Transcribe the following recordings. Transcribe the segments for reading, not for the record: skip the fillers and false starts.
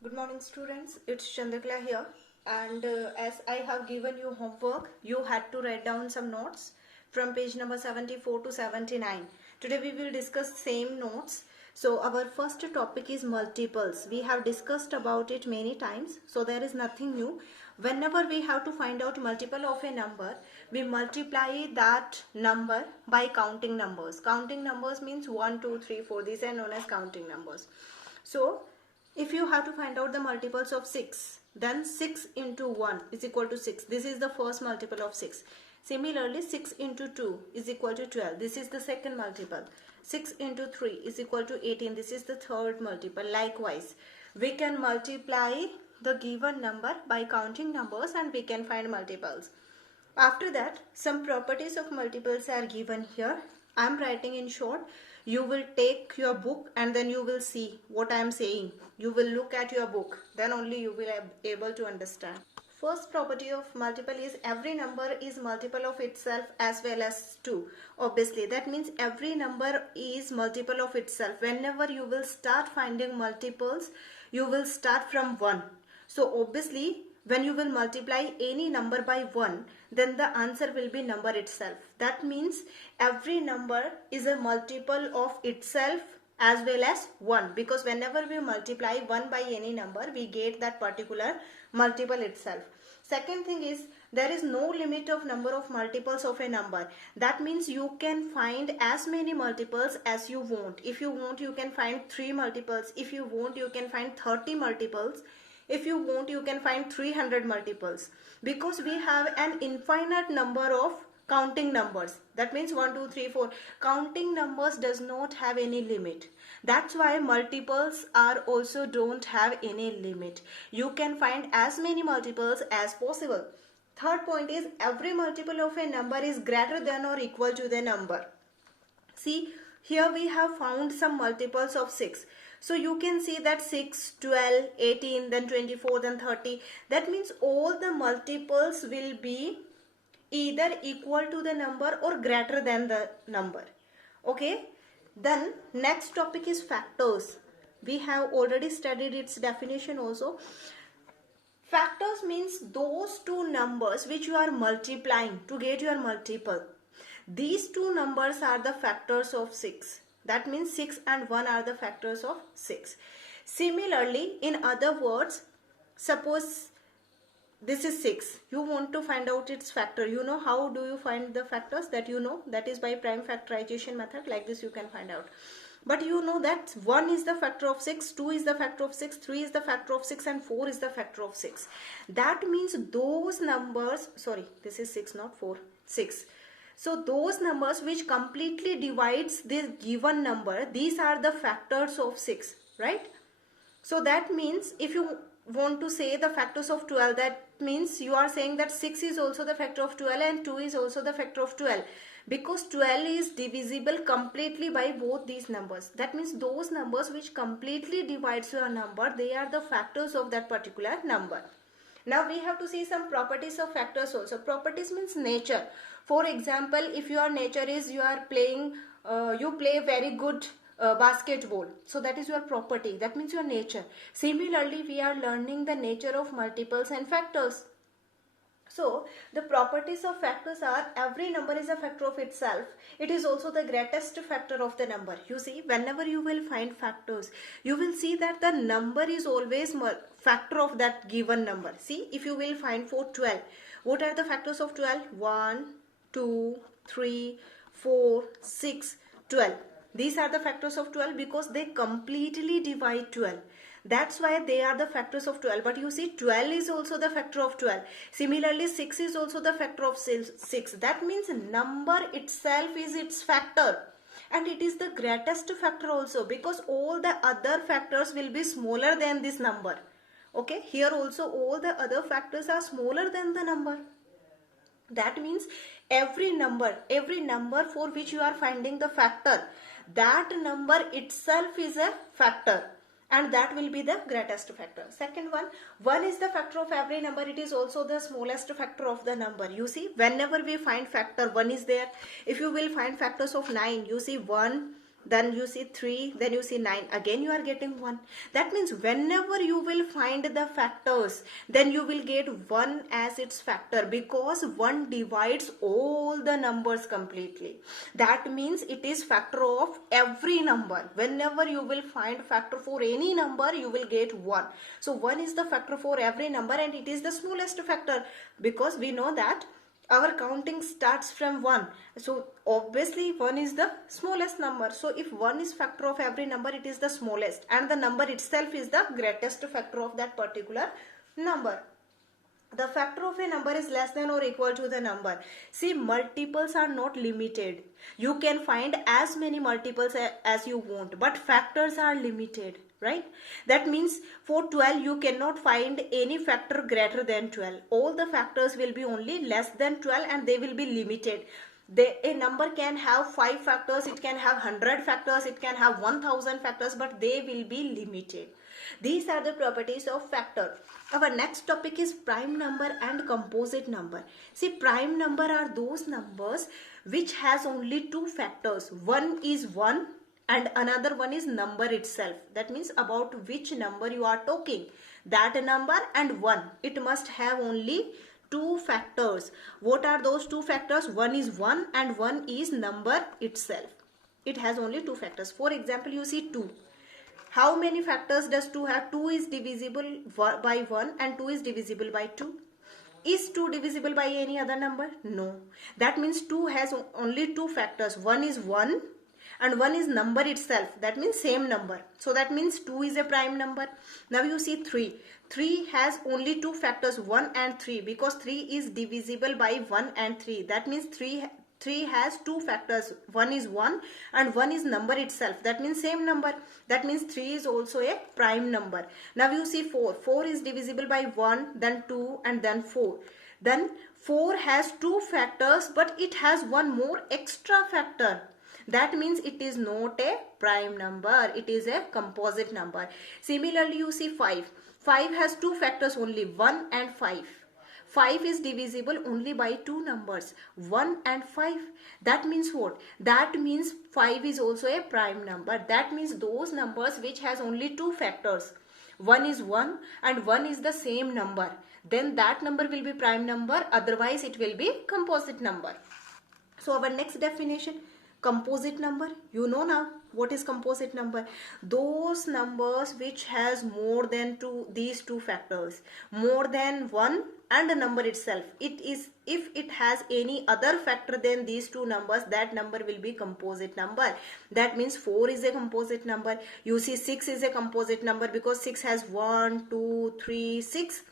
Good morning students, it's Chandrakala here, and as I have given you homework, you had to write down some notes from page number 74 to 79. Today we will discuss same notes. So our first topic is multiples. We have discussed about it many times, so there is nothing new. Whenever we have to find out multiple of a number, we multiply that number by counting numbers. Counting numbers means 1, 2, 3, 4. These are known as counting numbers. So if you have to find out the multiples of 6, then 6 into 1 is equal to 6. This is the first multiple of 6. Similarly, 6 into 2 is equal to 12. This is the second multiple. 6 into 3 is equal to 18. This is the third multiple. Likewise, we can multiply the given number by counting numbers and we can find multiples. After that, some properties of multiples are given here. I am writing in short. You will take your book and then you will see what I am saying. You will look at your book. Then only you will be able to understand. First property of multiple is every number is multiple of itself as well as 2. Obviously, that means every number is multiple of itself. Whenever you will start finding multiples, you will start from 1. So obviously, when you will multiply any number by 1, then the answer will be number itself. That means every number is a multiple of itself as well as 1, because whenever we multiply 1 by any number, we get that particular multiple itself. Second thing is, there is no limit of number of multiples of a number. That means you can find as many multiples as you want. If you want, you can find 3 multiples. If you want, you can find 30 multiples. If you want, you can find 300 multiples, because we have an infinite number of counting numbers. That means 1, 2, 3, 4. Counting numbers does not have any limit. That's why multiples are also don't have any limit. You can find as many multiples as possible. Third point is every multiple of a number is greater than or equal to the number. See, here we have found some multiples of 6. So you can see that 6, 12, 18, then 24, then 30. That means all the multiples will be either equal to the number or greater than the number. Okay. Then next topic is factors. We have already studied its definition also. Factors means those two numbers which you are multiplying to get your multiple. These two numbers are the factors of 6. That means 6 and 1 are the factors of 6. Similarly, in other words, suppose this is 6. You want to find out its factor. You know how do you find the factors? That you know, that is by prime factorization method. Like this you can find out. But you know that 1 is the factor of 6, 2 is the factor of 6, 3 is the factor of 6 and 4 is the factor of 6. That means those numbers, sorry, this is 6 not 4, 6. So those numbers which completely divides this given number, these are the factors of 6, right? So that means if you want to say the factors of 12, that means you are saying that 6 is also the factor of 12 and 2 is also the factor of 12. Because 12 is divisible completely by both these numbers. That means those numbers which completely divides your number, they are the factors of that particular number. Now we have to see some properties of factors also. Properties means nature. For example, if your nature is you are playing, you play very good basketball. So that is your property. That means your nature. Similarly, we are learning the nature of multiples and factors. So the properties of factors are every number is a factor of itself. It is also the greatest factor of the number. You see, whenever you will find factors, you will see that the number is always factor of that given number. See, if you will find for 12, what are the factors of 12? 1, 2, 3, 4, 6, 12. These are the factors of 12 because they completely divide 12. That's why they are the factors of 12. But you see, 12 is also the factor of 12. Similarly, 6 is also the factor of 6. That means number itself is its factor. And it is the greatest factor also, because all the other factors will be smaller than this number. Okay, here also all the other factors are smaller than the number. That means every number for which you are finding the factor, that number itself is a factor. And that will be the greatest factor. Second one is the factor of every number. It is also the smallest factor of the number. You see, whenever we find factor, 1 is there. If you will find factors of 9, you see 1, then you see 3, then you see 9, again you are getting 1. That means whenever you will find the factors, then you will get 1 as its factor, because 1 divides all the numbers completely. That means it is factor of every number. Whenever you will find factor for any number, you will get 1. So 1 is the factor for every number, and it is the smallest factor, because we know that our counting starts from 1. So obviously 1 is the smallest number. So if 1 is factor of every number, it is the smallest, and the number itself is the greatest factor of that particular number. The factor of a number is less than or equal to the number. See, multiples are not limited. You can find as many multiples as you want, but factors are limited, right? That means for 12 you cannot find any factor greater than 12. All the factors will be only less than 12, and they will be limited. A number can have 5 factors, it can have 100 factors, it can have 1000 factors, but they will be limited. These are the properties of factor. Our next topic is prime number and composite number. See, prime number are those numbers which has only 2 factors. One is 1 and another one is number itself. That means about which number you are talking. That number and 1. It must have only 2 factors. What are those 2 factors? One is 1 and one is number itself. It has only 2 factors. For example, you see 2. How many factors does 2 have? 2 is divisible by 1 and 2 is divisible by 2. Is 2 divisible by any other number? No. That means 2 has only 2 factors. One is 1 and one is number itself. That means same number. So that means 2 is a prime number. Now you see 3. 3 has only 2 factors, 1 and 3, because 3 is divisible by 1 and 3. That means 3 has 2 factors. One is 1 and one is number itself. That means same number. That means 3 is also a prime number. Now you see 4. 4 is divisible by 1, then 2 and then 4. Then 4 has 2 factors, but it has one more extra factor. That means it is not a prime number. It is a composite number. Similarly, you see 5. 5 has 2 factors only, 1 and 5. 5 is divisible only by 2 numbers, 1 and 5. That means what? That means 5 is also a prime number. That means those numbers which has only 2 factors. One is 1 and one is the same number. Then that number will be prime number. Otherwise it will be composite number. So our next definition, composite number. You know now what is composite number? Those numbers which has more than these 2 factors, more than 1 and the number itself. It is, if it has any other factor than these 2 numbers, that number will be composite number. That means 4 is a composite number. You see 6 is a composite number because 6 has 1, 2, 3, 6.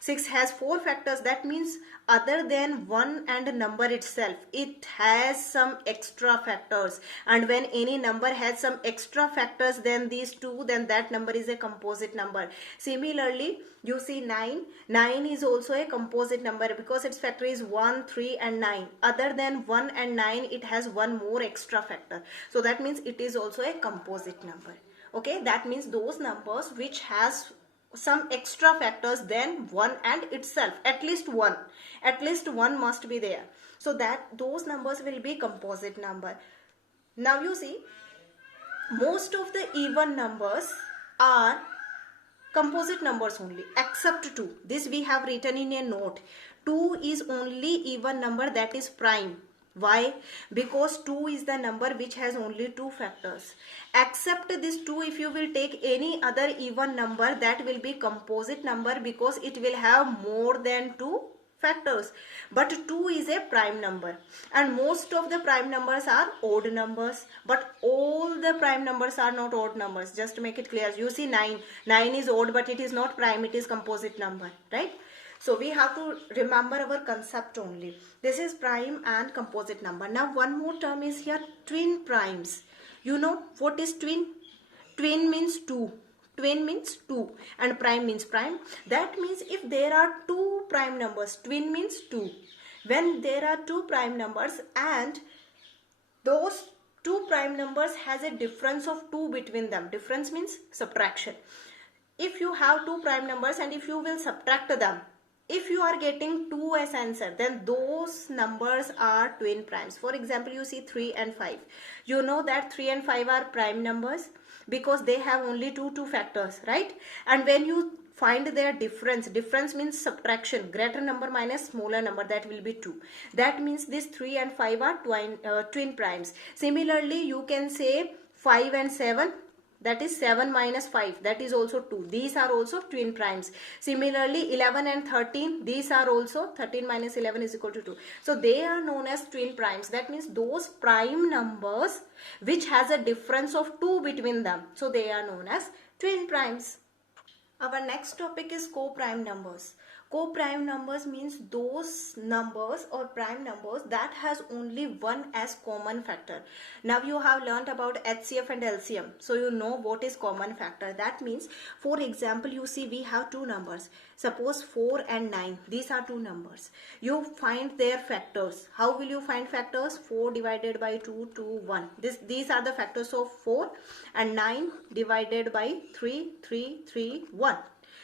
6 has 4 factors. That means other than 1 and a number itself, it has some extra factors. And when any number has some extra factors than these 2, then that number is a composite number. Similarly, you see 9. 9 is also a composite number because its factor is 1, 3 and 9. Other than 1 and 9, it has one more extra factor. So that means it is also a composite number. Okay, that means those numbers which has some extra factors than 1 and itself, at least one must be there, so that those numbers will be composite number. Now you see, most of the even numbers are composite numbers only except 2. This we have written in a note. 2 is only even number, that is prime. Why? Because 2 is the number which has only 2 factors. Except this 2, if you will take any other even number, that will be composite number because it will have more than 2 factors. But 2 is a prime number, and most of the prime numbers are odd numbers, but all the prime numbers are not odd numbers. Just to make it clear, you see 9 is odd, but it is not prime, it is composite number, right? So we have to remember our concept only. This is prime and composite number. Now one more term is here, twin primes. You know what is twin? Twin means 2. Twin means 2 and prime means prime. That means if there are 2 prime numbers, twin means 2. When there are 2 prime numbers and those 2 prime numbers has a difference of 2 between them. Difference means subtraction. If you have 2 prime numbers and if you will subtract them, if you are getting 2 as answer, then those numbers are twin primes. For example, you see 3 and 5. You know that 3 and 5 are prime numbers because they have only two factors, right? And when you find their difference means subtraction, greater number minus smaller number, that will be 2. That means this 3 and 5 are twin primes. Similarly, you can say 5 and 7, that is 7 minus 5, that is also 2. These are also twin primes. Similarly, 11 and 13, these are also 13 minus 11 is equal to 2. So they are known as twin primes. That means those prime numbers which has a difference of 2 between them. So they are known as twin primes. Our next topic is co-prime numbers. Co-prime numbers means those numbers or prime numbers that has only one as common factor. Now you have learnt about HCF and LCM. So you know what is common factor. That means, for example, you see we have two numbers. Suppose 4 and 9. These are two numbers. You find their factors. How will you find factors? 4 divided by 2, 2, 1. These are the factors of 4, and 9 divided by 3, 3, 3, 1.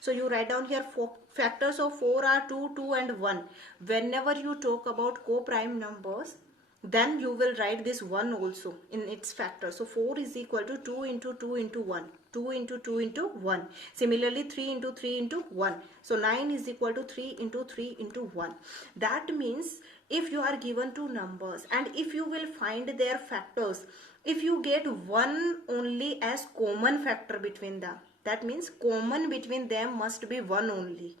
So you write down here factors of 4 are 2, 2 and 1. Whenever you talk about co-prime numbers, then you will write this 1 also in its factor. So 4 is equal to 2 into 2 into 1. 2 into 2 into 1. Similarly, 3 into 3 into 1. So 9 is equal to 3 into 3 into 1. That means if you are given two numbers and if you will find their factors, if you get one only as common factor between them, that means common between them must be 1 only,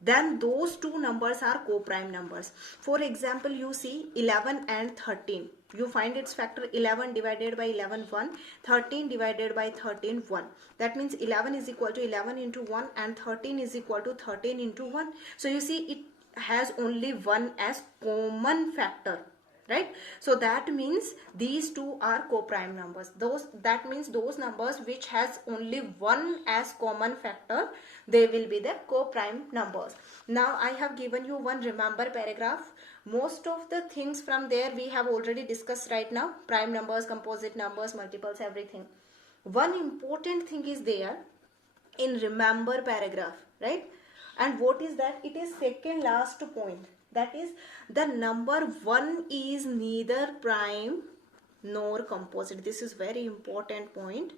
then those two numbers are co-prime numbers. For example, you see 11 and 13. You find its factor 11 divided by 11, 1. 13 divided by 13, 1. That means 11 is equal to 11 into 1 and 13 is equal to 13 into 1. So you see it has only 1 as common factor. Right? So that means these two are co-prime numbers. That means those numbers which has only 1 as common factor, they will be the co-prime numbers. Now I have given you one remember paragraph. Most of the things from there we have already discussed right now. Prime numbers, composite numbers, multiples, everything. One important thing is there in remember paragraph, right? And what is that? It is second last point. That is, the number 1 is neither prime nor composite. This is very important point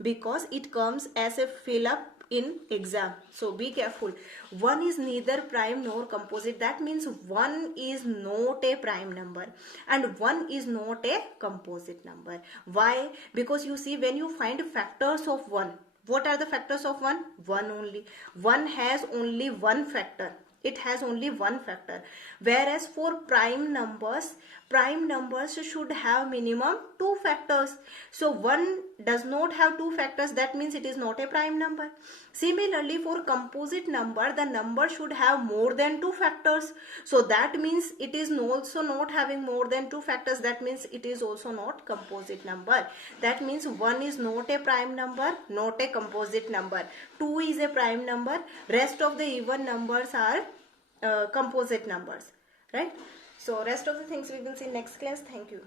because it comes as a fill up in exam. So be careful. 1 is neither prime nor composite. That means 1 is not a prime number and 1 is not a composite number. Why? Because you see, when you find factors of 1, what are the factors of 1? 1 only. 1 has only one factor. It has only one factor. Whereas for prime numbers should have minimum 2 factors. So 1 does not have 2 factors. That means it is not a prime number. Similarly, for composite number, the number should have more than 2 factors. So that means it is also not having more than 2 factors. That means it is also not composite number. That means 1 is not a prime number, not a composite number. 2 is a prime number. Rest of the even numbers are composite numbers, right? So rest of the things we will see next class. Thank you.